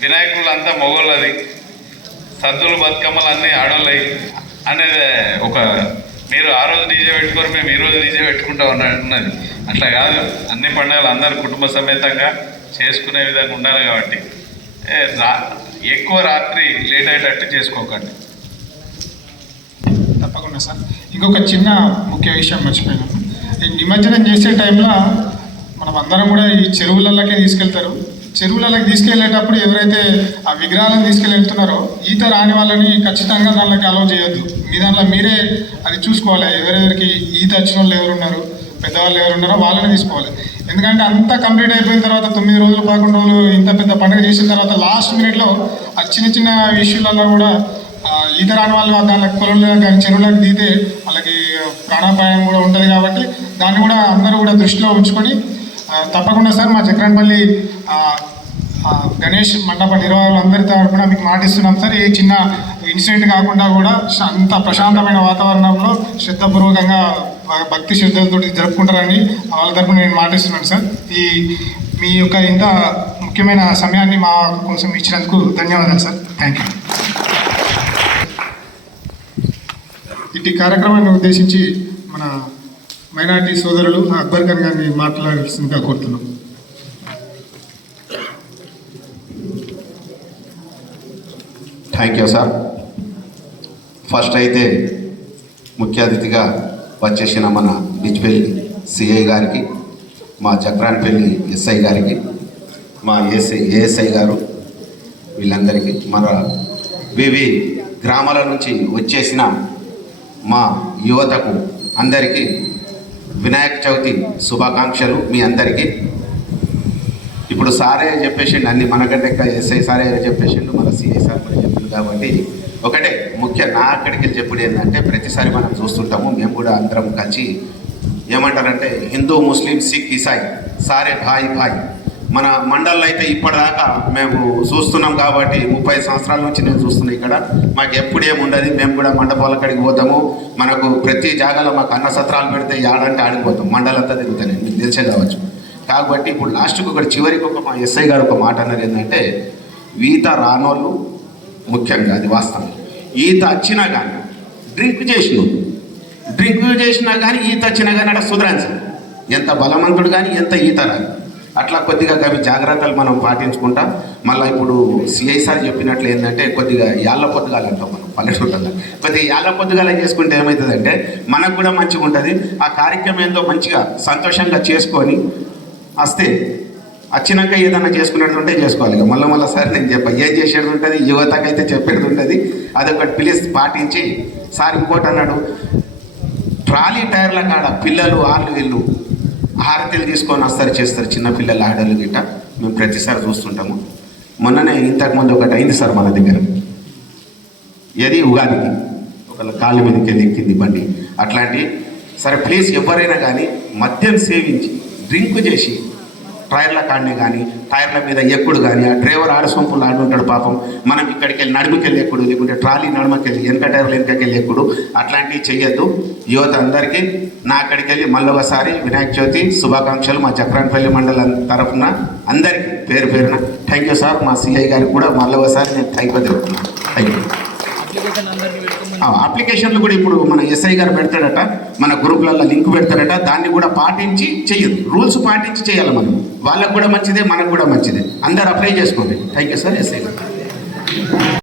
వినాయకులు అంతా మొగోళ్ళది. సద్దులు బతుకమ్మలు అన్నీ ఆడోళ్ళవి అనేది ఒక మీరు ఆ రోజు డీజే పెట్టుకొని మేము ఈ రోజు డీజే పెట్టుకుంటాం అన్న- ఉన్నది. అట్లా కాదు. అన్ని పండుగలు అందరు కుటుంబ సమేతంగా చేసుకునే విధంగా ఉండాలి కాబట్టి. ఏ, ఎక్కువ రాత్రి లేట్ అయ్యేటట్టు చేసుకోకండి. తప్పకుండా సార్. ఇంకొక చిన్న ముఖ్య విషయం మర్చిపోయినాను ఈ నిమజ్జనం చేసే టైంలో మనం అందరం కూడా ఈ చెరువులలోకే తీసుకెళ్తారు. చెరువులకి తీసుకెళ్ళేటప్పుడు ఎవరైతే ఆ విగ్రహాలను తీసుకెళ్ళెళ్తున్నారో ఈత రాని వాళ్ళని ఖచ్చితంగా దానికి అలౌ చేయొద్దు. మీ దాంట్లో మీరే అది చూసుకోవాలి. ఎవరెవరికి ఈత వచ్చిన వాళ్ళు ఎవరున్నారు పెద్దవాళ్ళు ఎవరున్నారో వాళ్ళని తీసుకోవాలి. ఎందుకంటే అంతా కంప్లీట్ అయిపోయిన తర్వాత తొమ్మిది రోజులు పదకొండు రోజులు ఇంత పెద్ద పండుగ చేసిన తర్వాత లాస్ట్ మినిట్లో ఆ చిన్న చిన్న ఇష్యూలలో కూడా ఈత రాని వాళ్ళు దాని కొలంలో కానీ చెరువులకు దిగితే వాళ్ళకి ప్రాణాపాయం కూడా ఉంటుంది కాబట్టి దాన్ని కూడా అందరూ కూడా దృష్టిలో ఉంచుకొని తప్పకుండా సార్ మా చక్రాన్పల్లి గణేష్ మండప నిర్వాహకులు అందరితో తరఫున మీకు మాటిస్తున్నాం సార్. ఏ చిన్న ఇన్సిడెంట్ కాకుండా కూడా అంత ప్రశాంతమైన వాతావరణంలో శ్రద్ధపూర్వకంగా భక్తి శ్రద్ధలతో జరుపుకుంటారని వాళ్ళ తరఫున నేను మాటిస్తున్నాను సార్. ఈ మీ యొక్క ఇంత ముఖ్యమైన సమయాన్ని మా కోసం ఇచ్చినందుకు ధన్యవాదాలు సార్. థ్యాంక్ యూ ఇట్టి కార్యక్రమాన్ని ఉద్దేశించి మన మైనార్టీ సోదరులు అక్బర్ ఖాన్ గారిని మాట్లాడాల్సిందిగా కోరుతున్నాం. థ్యాంక్ యూ సార్ ఫస్ట్ అయితే ముఖ్య అతిథిగా వచ్చేసిన మన బిజ్పల్లి సిఐ గారికి మా చక్రాన్పల్లి ఎస్ఐ గారికి మా ఏసై ఏఎస్ఐ గారు వీళ్ళందరికీ మన వివి గ్రామాల నుంచి వచ్చేసిన మా యువతకు అందరికీ వినాయక చవితి శుభాకాంక్షలు మీ అందరికీ. ఇప్పుడు సారే చెప్పేసిండు అన్ని మనకంటే ఇంకా ఎస్ఐ సారే చెప్పేసిండు మన సిఐ సార్ కూడా చెప్పిండు కాబట్టి ఒకటే ముఖ్య నా అక్కడికి వెళ్ళి చెప్పుడు ఏంటంటే ప్రతిసారి మనం చూస్తుంటాము మేము కూడా అందరం కలిసి ఏమంటారంటే హిందూ ముస్లిం సిక్ ఇసాయి సారే భాయ్ భాయ్. మన మండల్లో అయితే ఇప్పటిదాకా మేము చూస్తున్నాం కాబట్టి ముప్పై సంవత్సరాల నుంచి నేను చూస్తున్నా ఇక్కడ. మాకు ఎప్పుడు ఏముండదు మేము కూడా మండపాల కాడికి పోతాము. మనకు ప్రతి జాగాలో మాకు అన్న సత్రాలు పెడితే ఆడంటే ఆడిపోతాం. మండలంతా తిరుగుతాను మీకు తెలిసే కావచ్చు. కాబట్టి ఇప్పుడు లాస్ట్కి ఒకటి చివరికి ఒక మా ఎస్ఐ గారు ఒక మాట అన్నారు ఏంటంటే ఈత రానోళ్ళు ముఖ్యంగా అది వాస్తవం. ఈత వచ్చినా కానీ డ్రింక్ చేసిన డ్రింక్ చేసినా కానీ ఈత వచ్చినా కానీ అక్కడ సుధరాంశం. ఎంత బలవంతుడు కానీ ఎంత ఈత రాదు. అట్లా కొద్దిగా అవి జాగ్రత్తలు మనం పాటించుకుంటా. మళ్ళీ ఇప్పుడు సిఐ సార్ చెప్పినట్లు ఏంటంటే కొద్దిగా యాళ్ళ పొద్దుగాలు అంటాం మనం పల్లెటూళ్ళలో కొద్దిగా యాళ్ళ పొద్దుగాల చేసుకుంటే ఏమవుతుందంటే మనకు కూడా మంచిగా ఉంటుంది. ఆ కార్యక్రమం ఏందో మంచిగా సంతోషంగా చేసుకొని వస్తే వచ్చినాక ఏదైనా చేసుకునేది ఉంటే చేసుకోవాలి ఇక. మళ్ళీ మళ్ళీ సార్ నేను చెప్ప ఏం చేసేది ఉంటుంది? యువతకైతే చెప్పేది ఉంటుంది. అదొకటి పిలిచి పాటించి. సార్ ఇంకోటి అన్నాడు ట్రాలీ టైర్ల కాడ పిల్లలు ఆళ్ళు వీళ్ళు హారతీలు తీసుకొని వస్తారు చేస్తారు. చిన్నపిల్లలు ఆడలు గిట్ట మేము ప్రతిసారి చూస్తుంటాము. మొన్ననే ఇంతకుముందు ఒకటి అయింది సార్ మన దగ్గర. ఏది? ఉగాదికి. ఒకళ్ళ కాళ్ళ మీదకి ఎక్కింది బండి. అట్లాంటి సరే ప్లీజ్ ఎవరైనా కానీ మద్యం సేవించి డ్రింక్ చేసి టైర్ల కాడిని కానీ టైర్ల మీద ఎక్కుడు కానీ ఆ డ్రైవర్ ఆడ సొంపులు ఉంటాడు పాపం. మనం ఇక్కడికి వెళ్ళి నడుముకెళ్ళి ఎక్కుడు లేకుంటే ట్రాలీ నడుమకెళ్ళి వెనక టైర్లు వెనకకెళ్ళి ఎక్కుడు. అట్లాంటివి చెయ్యొద్దు. యువత అందరికీ నా అక్కడికి వెళ్ళి మళ్ళీ ఒకసారి వినాయక చవితి శుభాకాంక్షలు మా చక్రాన్పల్లి మండలం తరఫున అందరికీ పేరు పేరున. థ్యాంక్ యూ సార్ మా సిఐ గారికి కూడా మళ్ళీ ఒకసారి నేను థ్యాంక్ యూ తెలుపుతున్నాను. థ్యాంక్ యూ అప్లికేషన్లు కూడా ఇప్పుడు మన ఎస్ఐ గారు పెడతాడట మన గ్రూప్లలో లింక్ పెడతాడట దాన్ని కూడా పాటించి చెయ్యదు రూల్స్ పాటించి చేయాలి మనం. వాళ్ళకు కూడా మంచిదే మనకు కూడా మంచిదే. అందరు అప్లై చేసుకోండి. థ్యాంక్ యూ సార్ ఎస్ఐ గారు.